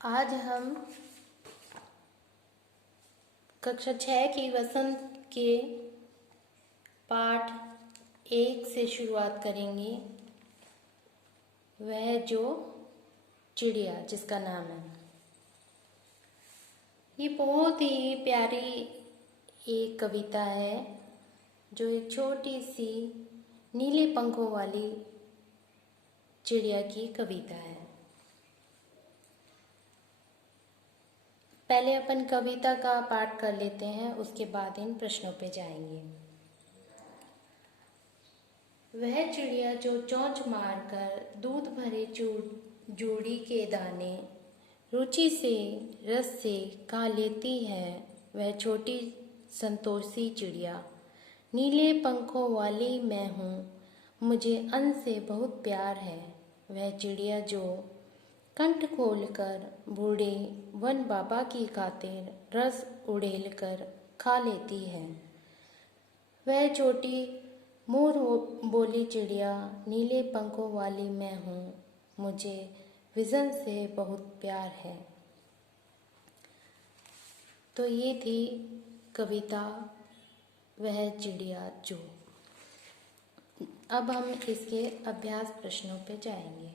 आज हम कक्षा 6 की वसंत के पाठ 1 से शुरुआत करेंगे। वह जो चिड़िया जिसका नाम है, ये बहुत ही प्यारी एक कविता है जो एक छोटी सी नीले पंखों वाली चिड़िया की कविता है। पहले अपन कविता का पाठ कर लेते हैं, उसके बाद इन प्रश्नों पे जाएंगे। वह चिड़िया जो चोंच मारकर दूध भरे जूड़ी के दाने रुचि से रस से खा लेती है, वह छोटी संतोषी चिड़िया। नीले पंखों वाली मैं हूँ, मुझे अन्न से बहुत प्यार है। वह चिड़िया जो कंठ खोलकर बूढ़े वन बाबा की खातिर रस उड़ेल कर खा लेती है। वह छोटी मोर बोली चिड़िया, नीले पंखों वाली मैं हूँ, मुझे विजन से बहुत प्यार है। तो ये थी कविता वह चिड़िया जो। अब हम इसके अभ्यास प्रश्नों पे जाएंगे।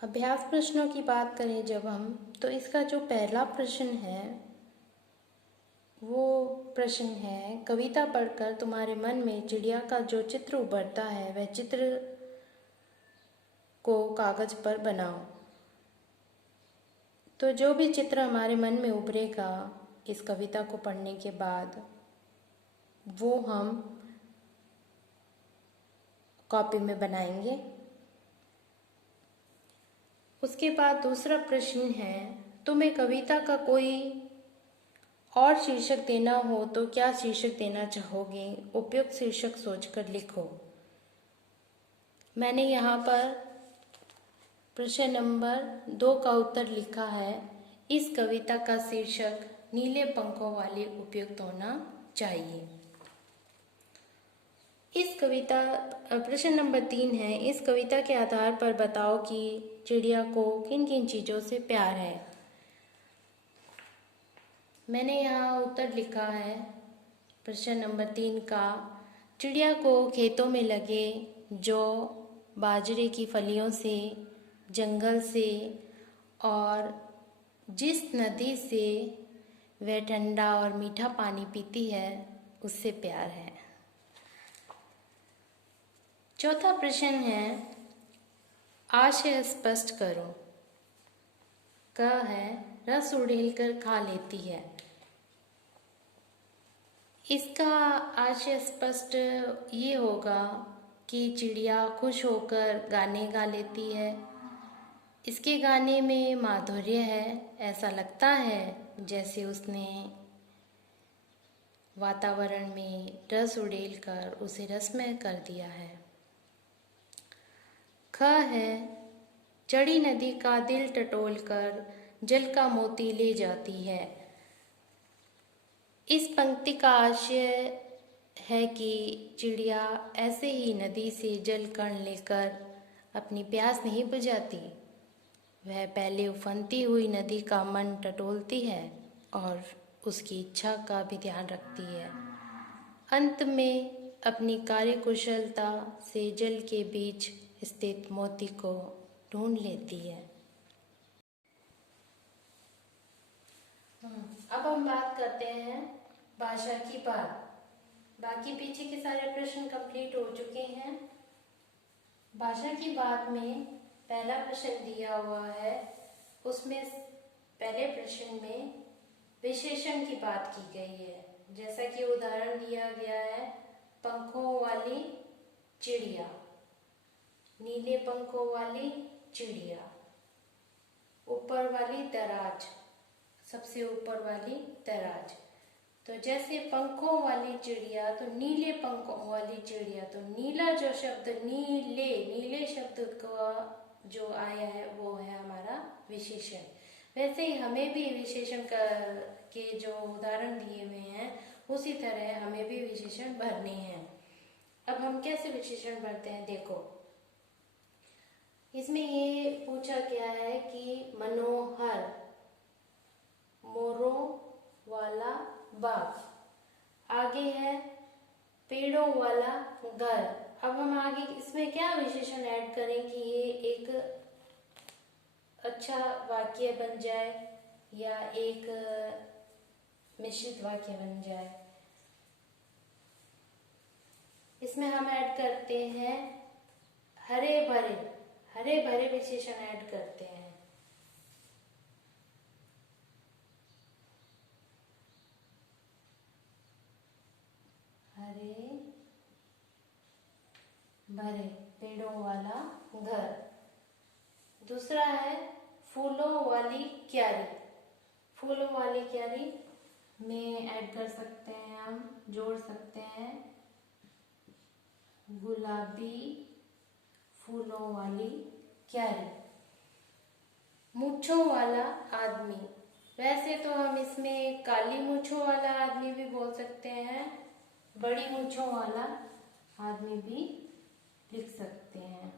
अभ्यास प्रश्नों की बात करें जब हम, तो इसका जो पहला प्रश्न है वो प्रश्न है, कविता पढ़कर तुम्हारे मन में चिड़िया का जो चित्र उभरता है वह चित्र को कागज पर बनाओ। तो जो भी चित्र हमारे मन में उभरेगा इस कविता को पढ़ने के बाद, वो हम कॉपी में बनाएंगे। उसके बाद दूसरा प्रश्न है, तुम्हें कविता का कोई और शीर्षक देना हो तो क्या शीर्षक देना चाहोगे? उपयुक्त शीर्षक सोचकर लिखो। मैंने यहाँ पर प्रश्न नंबर 2 का उत्तर लिखा है। इस कविता का शीर्षक नीले पंखों वाली उपयुक्त होना चाहिए। इस कविता प्रश्न नंबर 3 है, इस कविता के आधार पर बताओ कि चिड़िया को किन किन चीज़ों से प्यार है। मैंने यहाँ उत्तर लिखा है प्रश्न नंबर 3 का, चिड़िया को खेतों में लगे जौ बाजरे की फलियों से, जंगल से और जिस नदी से वह ठंडा और मीठा पानी पीती है उससे प्यार है। चौथा प्रश्न है, आशय स्पष्ट करो। क है, रस उड़ेल कर खा लेती है। इसका आशय स्पष्ट ये होगा कि चिड़िया खुश होकर गाने गा लेती है। इसके गाने में माधुर्य है, ऐसा लगता है जैसे उसने वातावरण में रस उड़ेल कर उसे रसमय कर दिया है। ख है, चढ़ी नदी का दिल टटोल कर जल का मोती ले जाती है। इस पंक्ति का आशय है कि चिड़िया ऐसे ही नदी से जल कण लेकर अपनी प्यास नहीं बुझाती। वह पहले उफनती हुई नदी का मन टटोलती है और उसकी इच्छा का भी ध्यान रखती है। अंत में अपनी कार्यकुशलता से जल के बीच स्थित मोती को ढूंढ लेती है। अब हम बात करते हैं भाषा की बात। बाकी पीछे के सारे प्रश्न कंप्लीट हो चुके हैं। भाषा की बात में पहला प्रश्न दिया हुआ है, उसमें पहले प्रश्न में विशेषण की बात की गई है। जैसा कि उदाहरण दिया गया है, पंखों वाली चिड़िया, नीले पंखों वाली चिड़िया, ऊपर वाली दराज, सबसे ऊपर वाली दराज। तो जैसे पंखों वाली चिड़िया, तो नीले पंखों वाली चिड़िया, तो नीला जो शब्द नीले शब्द का जो आया है वो है हमारा विशेषण। वैसे ही हमें भी विशेषण के जो उदाहरण दिए हुए हैं उसी तरह हमें भी विशेषण भरने हैं। अब हम कैसे विशेषण भरते हैं देखो। इसमें ये पूछा गया है कि मनोहर मोरों वाला बाग। आगे है पेड़ों वाला घर। अब हम आगे इसमें क्या विशेषण ऐड करें कि ये एक अच्छा वाक्य बन जाए या एक मिश्रित वाक्य बन जाए। इसमें हम ऐड करते हैं हरे भरे विशेषण ऐड करते हैं। हरे भरे पेड़ों वाला घर। दूसरा है फूलों वाली क्यारी। फूलों वाली क्यारी में ऐड कर सकते हैं, हम जोड़ सकते हैं गुलाबी फूलों वाली क्यारी। मूंछों वाला आदमी। वैसे तो हम इसमें काली मूंछों वाला आदमी भी बोल सकते हैं, बड़ी मूंछों वाला आदमी भी लिख सकते हैं।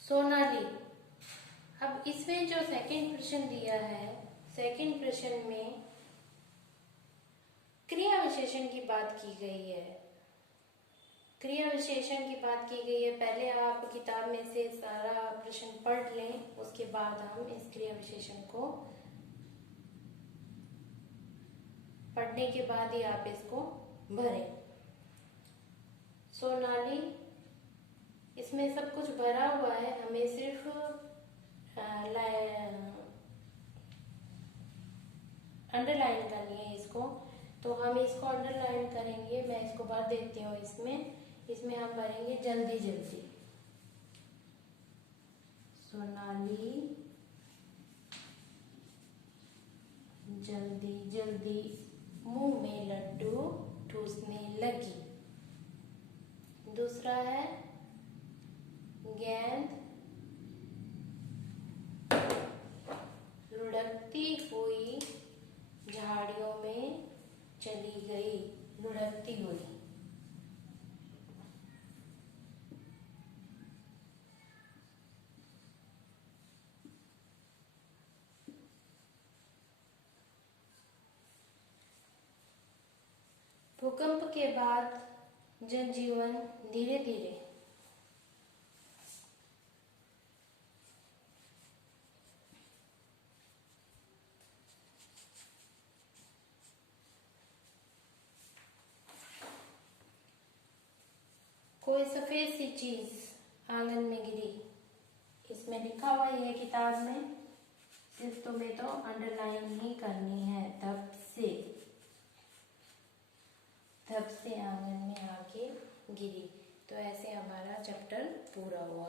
सोनाली। अब इसमें जो सेकंड प्रश्न दिया है, सेकंड प्रश्न में क्रिया विशेषण की बात की गई है। क्रिया विशेषण की बात की गई है। पहले आप किताब में से सारा प्रश्न पढ़ लें, उसके बाद हम इस क्रिया विशेषण को पढ़ने के बाद ही आप इसको भरें। सोनाली, इसमें सब कुछ भरा हुआ है, हमें सिर्फ अंडरलाइन करनी है इसको, तो हम इसको अंडरलाइन करेंगे। मैं इसको भर देती हूँ। इसमें हम भरेंगे जल्दी जल्दी। सोनाली जल्दी जल्दी मुंह में लड्डू ठूसने लगी। दूसरा है गेंद लुढ़कती हुई झाड़ियों में चली गई। लुढ़कती हुई। भूकंप के बाद जनजीवन धीरे धीरे। कोई सफेद सी चीज आंगन में गिरी। इसमें लिखा हुआ है किताब में, सिर्फ तुम्हें तो अंडरलाइन ही करनी है। धप से आंगन में आके गिरी। तो ऐसे हमारा चैप्टर पूरा हुआ।